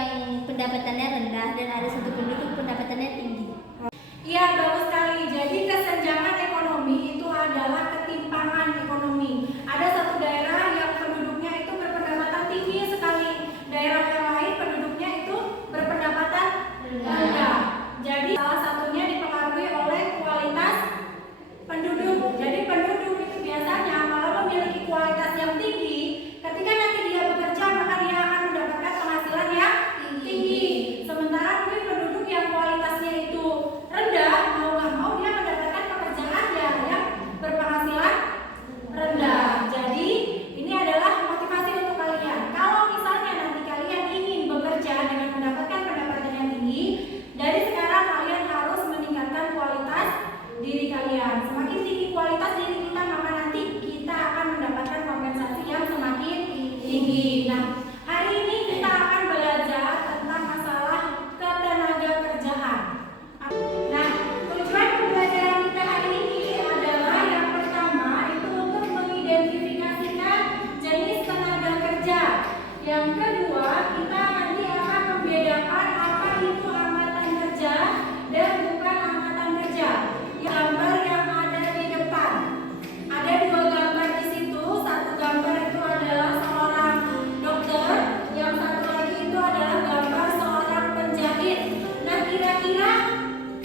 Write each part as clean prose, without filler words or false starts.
yang pendapatannya rendah dan ada satu penduduk pendapatannya tinggi. Iya, bagus sekali. Jadi kesenjangan ekonomi itu adalah ketimpangan ekonomi. Ada satu daerah yang penduduknya itu berpendapatan tinggi sekali, daerah yang lain penduduknya itu berpendapatan rendah. Jadi salah satunya dipengaruhi oleh kualitas penduduk. Jadi penduduk itu biasanya kalau memiliki kualitas yang tinggi, ketika nanti dia bekerja maka dia akan mendapatkan penghasilan yang tinggi. Sementara mungkin penduduk yang kualitasnya itu rendah, mau nggak mau dia mendapatkan pekerjaan yang berpenghasilan rendah. Jadi ini adalah motivasi untuk kalian. Kalau misalnya nanti kalian ingin bekerja dengan mendapatkan pendapatan yang tinggi, dari sekarang kalian harus meningkatkan kualitas diri kalian. Semakin tinggi kualitas diri kita, maka nanti kita akan mendapatkan kompensasi yang semakin tinggi. Nah, hari ini kita akan belajar tentang masalah ketenaga kerjaan. Nah, tujuan pembelajaran kita hari ini adalah yang pertama itu untuk mengidentifikasikan jenis tenaga kerja. Yang kedua, kita nanti akan membedakan apa itu angkatan kerja dan bukan angkatan kerja. Gambar yang ada di depan, ada dua gambar di situ. Satu gambar itu adalah seorang dokter, yang satu lagi itu adalah gambar seorang penjahit. Nah, kira-kira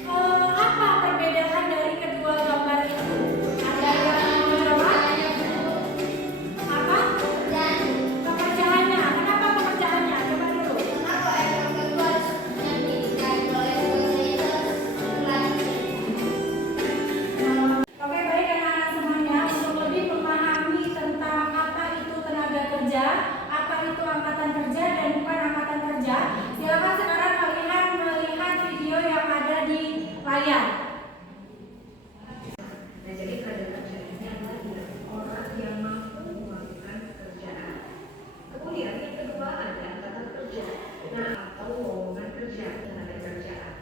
apa perbedaan dari kedua gambar itu? Ada yang mau jawab? Apa? Pekerjaannya. Kenapa pekerjaannya? Coba dulu. Oke, baik anak-anak semuanya, untuk lebih memahami tentang apa itu tenaga kerja, apa itu angkatan kerja dan bukan angkatan kerja, silakan sekarang kalian melihat video yang ada di layar. Nah, jadi tenaga kerja ini adalah orang yang mampu melakukan pekerjaan. Kemudian yang kedua ada angkatan kerja, nah atau lowongan kerja tenaga kerjaan.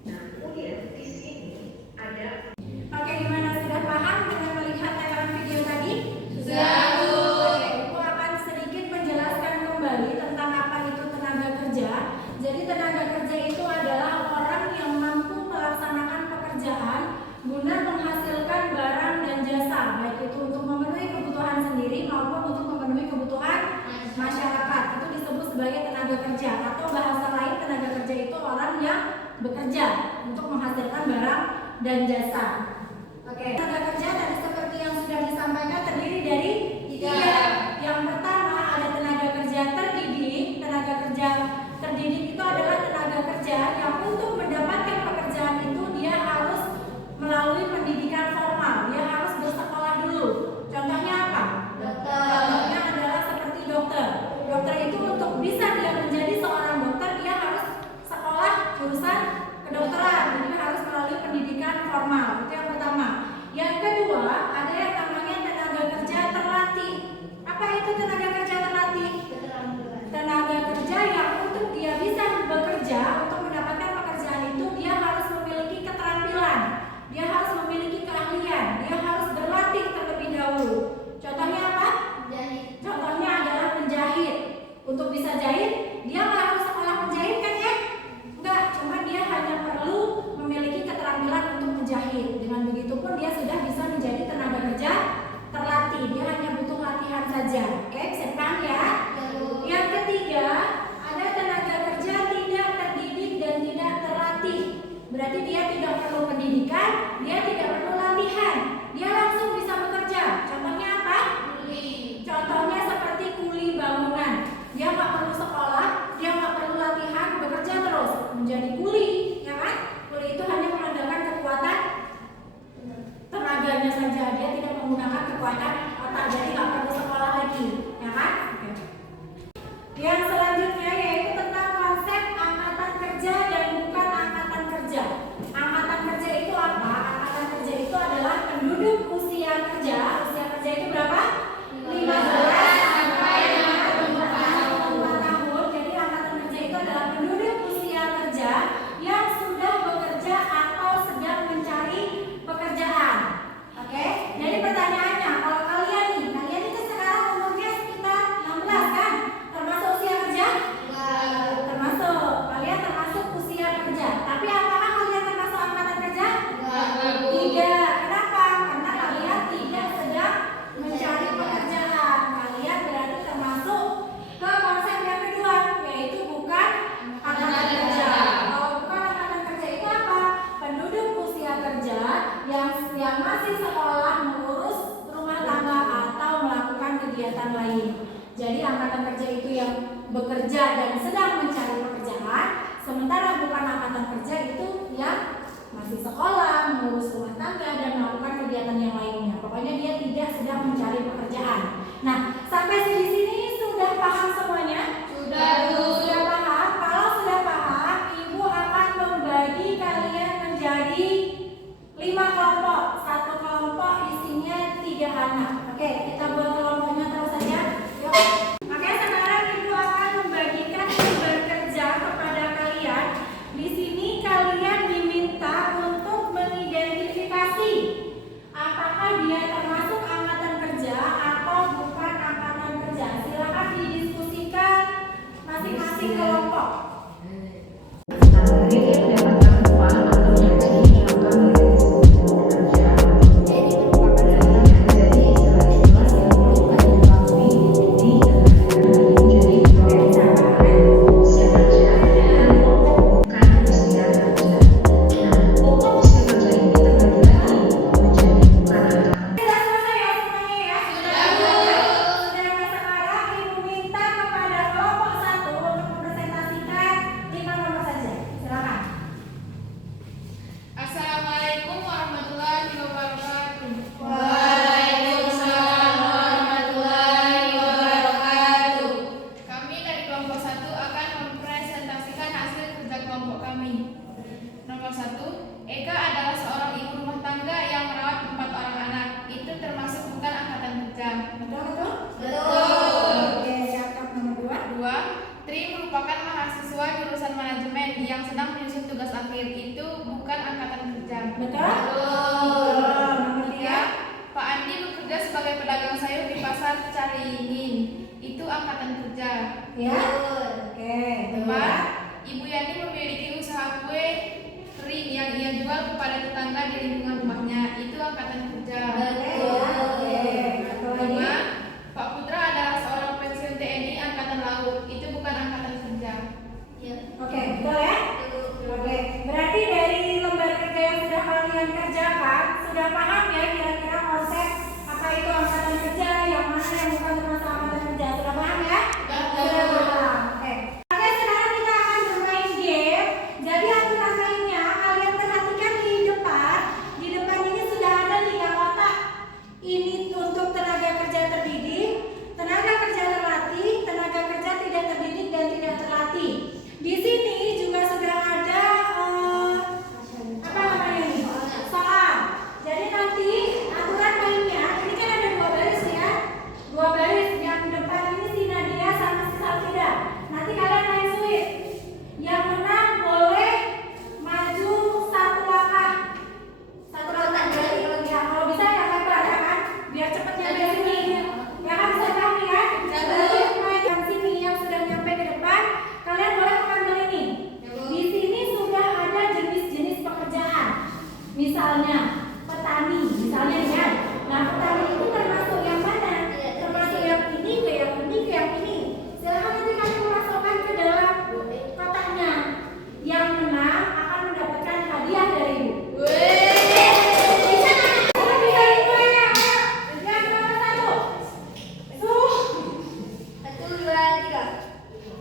Nah, kemudian di sini ada. Oke, gimana, sudah paham dengan melihat tayangan video tadi? Sudah, Bu. Oke, Ibu akan sedikit menjelaskan kembali tentang apa itu tenaga kerja. Jadi tenaga kerja itu adalah orang yang mampu melaksanakan pekerjaan guna menghasilkan barang dan jasa, baik itu untuk memenuhi kebutuhan sendiri maupun untuk memenuhi kebutuhan masyarakat. Itu disebut sebagai tenaga kerja, atau bahasa lain tenaga kerja itu orang yang bekerja untuk menghasilkan barang dan jasa. Oke, tenaga kerja tadi seperti yang sudah disampaikan terdiri dari tiga. Yang pertama ada tenaga kerja terdidik. Tenaga kerja terdidik itu adalah tenaga kerja yang untuk mendapatkan pekerjaan itu dia harus melalui pendidikan formal. Dia harus bersekolah dulu. Contohnya apa? Contohnya adalah seperti dokter. Dokter itu untuk bisa dia menjadi seorang dokter, dia harus sekolah jurusan kedokteran. Jadi harus melalui pendidikan formal. Itu yang pertama. Yang kedua, ada yang namanya tenaga kerja terlatih. Apa itu tenaga Pokoknya dia tidak sedang mencari pekerjaan. Nah, sampai di sini sudah paham semuanya? Sudah paham? Kalau sudah paham, Ibu akan membagi kalian menjadi 5 kelompok. Satu kelompok isinya 3 anak. Oke, kita buat kelompoknya terus saja. Yuk. Oke, sekarang Ibu akan membagikan lembar kerja kepada kalian. Di sini kalian diminta untuk mengidentifikasi apakah dia termasuk angkatan kerja atau bukan angkatan kerja. Silakan didiskusikan masing-masing kelompok. Tarif yang mendapatkan upah atau gaji yang akan kerja Jadi merupakan jadi istilah jelas yang perlu dilengkapi di menjadi usia kerja bukan usia kerja. Nah, usia kerja ini terbagi lagi menjadi bukan angka. Sudah selesai ya semuanya ya? Sudah. Sekarang Ibu minta kepada kelompok 1 untuk mempresentasikan 5 nomor saja. Silakan. Assalamualaikum warahmatullahi wabarakatuh. Waalaikumsalam warahmatullahi wabarakatuh. Kami dari kelompok 1 akan mempresentasikan hasil kerja kelompok kami. Nomor 1, Eka adalah seorang ibu rumah tangga yang merawat 4 orang anak. Itu termasuk bukan angkatan kerja. Betul? Betul. Oke, catat nomor 2. 2, Tri merupakan mahasiswa jurusan manajemen yang sedang menyusun tugas akhir. Itu bukan angkatan kerja. Betul? Nomor 3. 3, Pak Andi bekerja sebagai pedagang sayur di pasar Caringin. Itu angkatan kerja. Ya. Oke. 4, Ibu Yani memiliki usaha kue kering yang ia jual kepada tetangga di lingkungan rumahnya. Itu angkatan kerja. Oke. Satu lagi. 5, Pak Putra adalah seorang pensiun TNI Angkatan Laut. Itu bukan angkatan kerja. Oke, betul ya? Oke, berarti dari lembar kerja yang sudah kalian kerjakan, sudah paham ya kira-kira konsep apa itu angkatan kerja, yang mana yang bukan termasuk angkatan kerja. Sudah paham ya? Sudah paham. Oke. Oke, sekarang kita akan bermain game. Jadi aturan mainnya, kalian perhatikan di depan. Di depan ini sudah ada 3 kotak. Ini untuk tenaga kerja terdidik, tenaga kerja terlatih, tenaga kerja tidak terdidik dan tidak terlatih. Di sini juga sudah ada apa namanya ini? Soal. Jadi nanti aturan mainnya ini kan ada 2 baris ya. 2 baris yang depan ini si Nadia sama si Safida. Nanti kalian main suit. Yang menang boleh maju 1 langkah. 1 langkah dari ya. Kalau bisa yang lebar ya kan? Biar cepet nyampe sini. Ya kan bisa kami ya? Jadi main yang sini yang sudah nyampe ke depan, kalian boleh mengambil ini. Di sini sudah ada jenis-jenis pekerjaan. Misalnya petani, misalnya ya. Nah, petani itu termasuk yang mana? Termasuk yang ini ke yang ini ke yang ini. Silahkan nanti kalian masukkan ke dalam kotaknya. Yang menang akan mendapatkan hadiah dari Ibu. Bisa nggak? Bisa dimulai ya. Yang nomor 1. Satu, dua, tiga.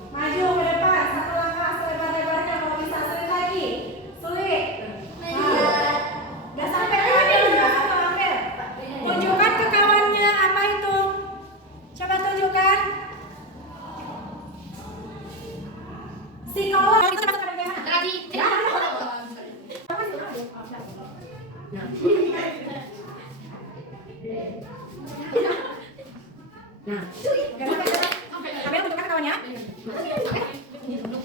Maju ke depan 1 langkah selebar-lebarnya, kalau bisa sulit lagi. Sulit. Udah sampai lagi udah hampir. Tunjukkan ke kawannya apa itu. Coba tunjukkan. Psikolog itu masuk ke bagian mana? Ya. Apa sih? Nah, kalian tunjukkan ke kawannya.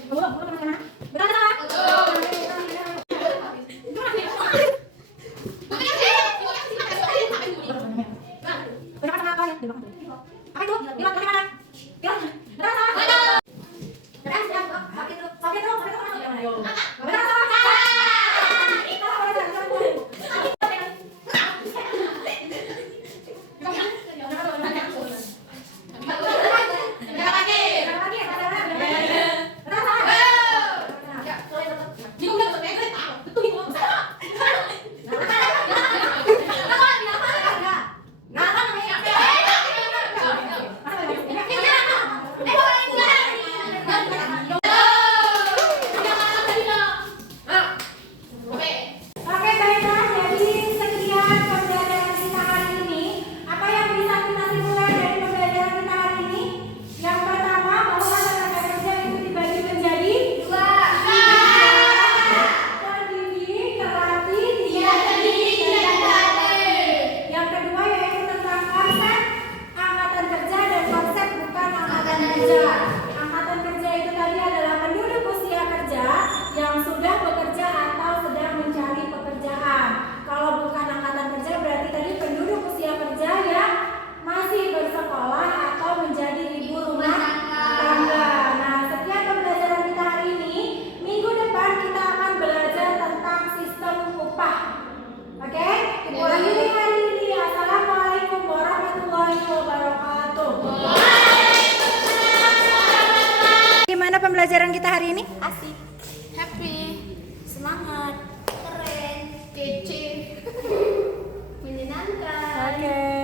Belum kemana? Betul salah? Tunjukkan sama kawannya. Apa itu? Lihat ke mana? Lihat. Betul salah? Betul salah? Sakit tuh. Sakit tuh. Betul salah? kerja. Angkatan kerja itu tadi adalah penduduk usia kerja yang sudah bekerja atau sedang mencari pekerjaan. Kalau bukan angkatan kerja berarti tadi penduduk usia kerja yang masih bersekolah atau menjadi ibu rumah tangga. Nah, sekian pembelajaran kita hari ini. Minggu depan kita akan belajar tentang sistem upah. Oke? Ibu akhiri hari ini. Assalamualaikum warahmatullahi wabarakatuh. Gimana pembelajaran kita hari ini? Asik, Happy, semangat, keren, kece. menyenangkan. Oke.